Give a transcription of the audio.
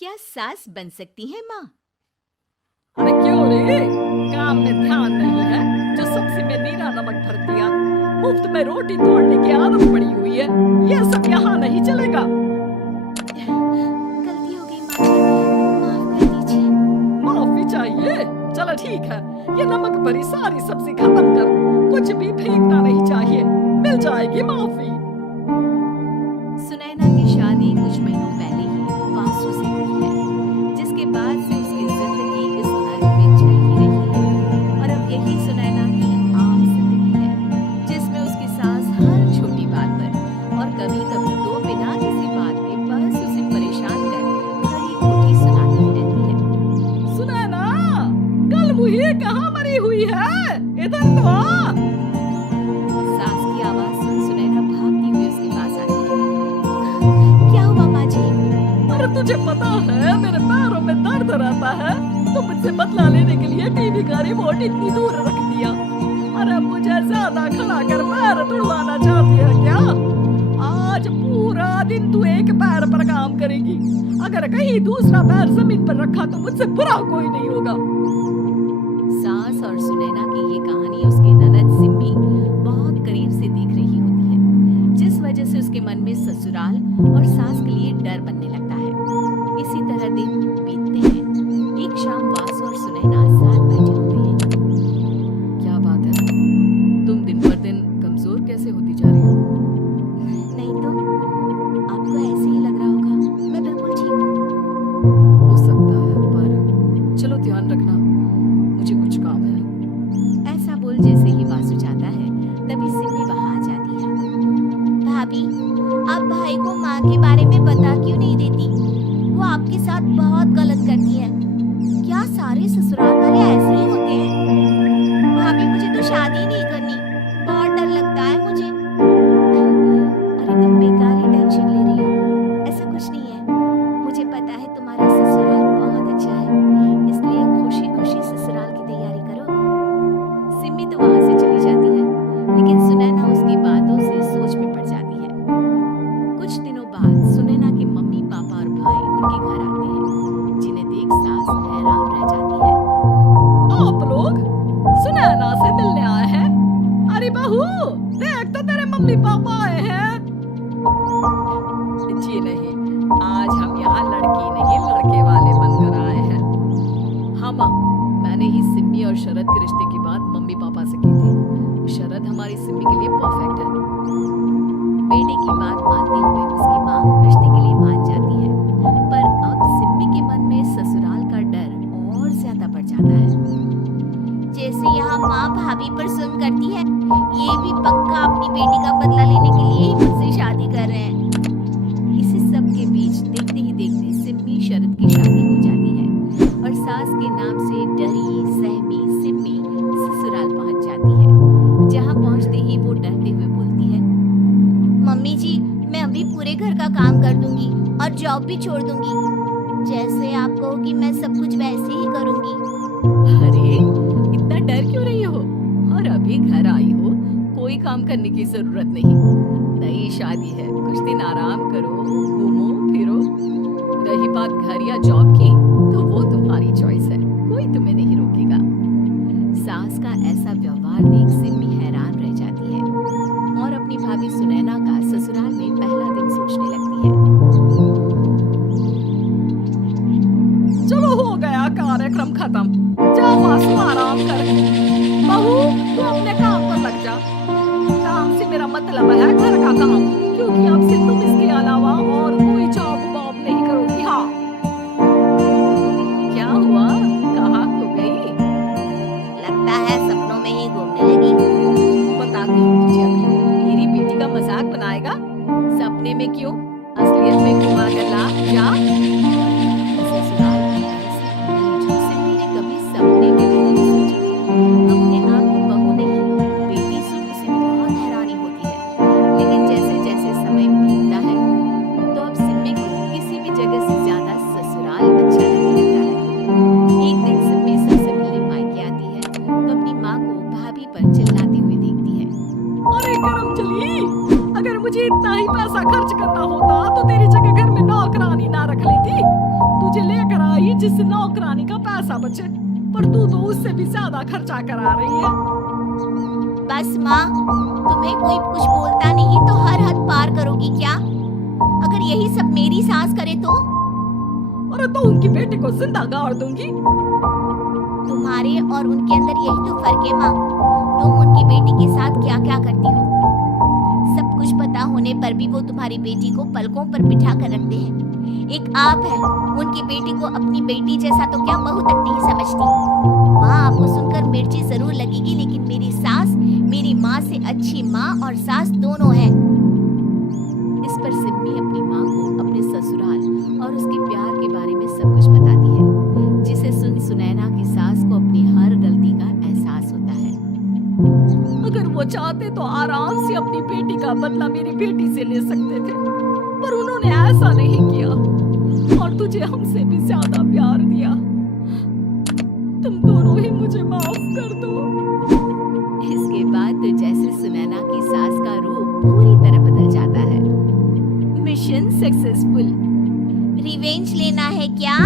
क्या सास बन सकती है माँ? अरे क्यों रे? काम में ध्यान नहीं है जो सब्जी में नीरा नमक भर दिया। मुफ्त में रोटी तोड़ने की आदत पड़ी हुई है। ये सब यहाँ नहीं चलेगा। गलती हो गई माँ जी, माफ कर दीजिए। माफी चाहिए? चलो ठीक है, ये नमक भरी सारी सब्जी खत्म कर। कुछ भी फेंकना नहीं चाहिए, मिल जाएगी माफी। सुनैना की शादी कुछ महीनों पहले ही वासु से हुई है, जिसके बाद से उसकी जिंदगी इस नर्क में चल ही रही है। और अब यही सुनैना की आम जिंदगी है, जिसमें उसकी सास हर छोटी बात पर और कभी-कभी तो बिना किसी बात के बस उसे परेशान कर खरी खोटी सुनाती ही रहती है। सुनैना, कल मुही कहाँ मरी हुई है? इधर तो आ। सास की आवाज सुन सुनैना भागती हुई उसके पास आती है। क्या हुआ माँ जी? अरे तुझे पता है मेरे पैरों में दर्द रहता है, तो मुझसे बदला लेने के लिए टीवी का रिमोट इतनी दूर रख दिया। अरे मुझे ज्यादा खड़ा कर पैर तुड़वाना चाहती है क्या? आज पूरा दिन तू एक पैर पर काम करेगी। अगर कहीं दूसरा पैर जमीन पर रखा तो मुझसे बुरा कोई नहीं होगा। सास और सुनैना की ये कहानी उसकी ननद सिम्मी बहुत करीब से देख रही होती है, जिस वजह से उसके मन में ससुराल और सास के लिए डर बनने लगता है। इसी तरह दिन बीतते हैं। एक शाम वासु और सुनैना साथ बैठे होते हैं। क्या बात है, तुम दिन पर दिन कमजोर कैसे होती जा रही हो? नहीं तो आपको ऐसे ही लग रहा होगा, मैं बिल्कुल ठीक हूँ। हो सकता है, पर चलो ध्यान रखना, मुझे कुछ काम है। ऐसा बोल जैसे ही वासु जाता है, तभी सिम्मी वहां आ जाती है। भाभी, आप भाई को माँ के बारे में बता क्यों नहीं देती? वो आपके साथ बहुत गलत करती है। क्या सारे ससुराल वाले ऐसे ही होते हैं? भाभी, मुझे तो शादी नहीं करनी, बहुत डर लगता है मुझे। अरे तुम बेकार ही टेंशन ले रही हो, ऐसा कुछ नहीं है। मुझे पता है तुम्हारा ससुराल बहुत अच्छा है, इसलिए खुशी खुशी ससुराल की तैयारी करो। सिम्मी तो वहां से चली जाती है, लेकिन सुनैना उसकी बातों से सोच में पड़ जाती है। कुछ दिनों बाद सुनैना के मम्मी पापा और भाई उनके घर आते हैं, जिन्हें देख सास हैरान रह जाती है। आप लोग सुनैना से मिलने आए हैं? अरे बहू, देख तो तेरे मम्मी पापा आए हैं। जी नहीं, आज हम यहाँ लड़की नहीं लड़के वाले बनकर आए हैं। हाँ माँ, मैंने ही सिम्मी और शरद के रिश्ते की बात मम्मी पापा से की थी। शरद हमारी सिम्मी के लिए परफेक्ट है। बेटे की बात मानते हुए उसकी माँ रिश्ते के लिए मान जाती है, पर अब सिम्मी के मन में ससुराल का डर और ज्यादा बढ़ जाता है। जैसे यहाँ माँ भाभी पर जुल्म करती है, ये भी पक्का अपनी बेटी का बदला लेने के लिए ही मुझसे शादी कर रहे हैं। इसी सब के बीच देखते ही देखते सिम्मी शरद की शादी हो जाती है और सास के नाम से डरी सहमी सिम्मी ससुराल पहुंच जाती है, जहां पहुंचते ही वो डरते हुए बोलती है, मम्मी जी, मैं अभी पूरे घर का काम कर दूंगी और जॉब भी छोड़ दूंगी। जैसे आप कहोगी मैं सब कुछ वैसे ही करूंगी। अरे इतना डर क्यों रही हो? और अभी घर आई हो, कोई काम करने की जरूरत नहीं। नई शादी है, कुछ दिन आराम करो, घूमो फिरो। रही बात घर या जॉब की, तो वो तुम्हारी चॉइस है, कोई तुम्हें नहीं रोकेगा। सास का ऐसा व्यवहार देख सिम्मी हैरान रह जाती है और अपनी भाभी सुनैना का ससुराल में पहला दिन सोचने लगती है। चलो हो गया कार्यक्रम खत्म, जाओ वासु आराम कर। बहू, तू अपने काम पर लग जा। काम से मेरा मतलब है घर का काम, क्योंकि अब से तुम इसके अलावा और कोई जॉब वॉब नहीं करोगी। हाँ, क्या हुआ, कहाँ खो गई? लगता है सपनों में ही घूमने लगी। बताती हूँ तुझे अभी। मेरी बेटी का मजाक बनाएगा? सपने में क्यों, असलियत में घुमा कर ला। जा। ससुराल की ऐसी उम्मीद जो सिम्मी ने कभी सपने में भी नहीं सोची थी। अपने आप को बहू नहीं, बेटी सुन उसे बहुत हैरानी होती है। लेकिन जैसे जैसे समय बीतता है, तो अब सिम्मी को किसी भी जगह से ज्यादा ससुराल अच्छा लगने लगता है। एक दिन सिम्मी सबसे मिलने मायके आती है, तो अपनी माँ को भाभी पर चिल्लाते हुए देखती है। अरे करम चली, अगर मुझे इतना ही पैसा खर्च करना होता तो तेरी जगह घर में नौकरानी ना रख लेती। तू तुझे लेकर आई जिससे नौकरानी का पैसा बचे, पर तू तो उससे भी ज्यादा खर्चा करा रही है। बस माँ, तुम्हें कोई कुछ बोलता नहीं तो हर हद पार करोगी क्या? अगर यही सब मेरी सास करे तो? अरे तो उनकी बेटी को जिंदा गाड़ दूंगी। तुम्हारे और उनके अंदर यही तो फर्क है माँ। तुम उनकी बेटी के साथ क्या क्या करती हो। सब कुछ पता होने पर भी वो तुम्हारी बेटी को पलकों पर बिठा कर रखते हैं। एक आप है, उनकी बेटी को अपनी बेटी जैसा तो क्या बहू तक नहीं समझती। माँ, आपको सुनकर मिर्ची जरूर लगेगी, लेकिन मेरी सास मेरी माँ से अच्छी माँ और सास दोनों है। इस पर सिम्मी अपनी माँ को अपने ससुराल और उसके प्यार के बारे में सब कुछ बताती है, जिसे सुन सुनैना की सास को अपनी हर गलती का एहसास होता है। अगर वो चाहते तो आराम से अपनी बेटी का बदला मेरी बेटी से ले सकते थे, पर उन्होंने ऐसा नहीं किया और तुझे हमसे भी ज्यादा प्यार दिया। तुम दोनों ही मुझे माफ कर दो। इसके बाद तो जैसे सुनैना की सास का रूप पूरी तरह बदल जाता है। Mission successful. रिवेंज लेना है क्या?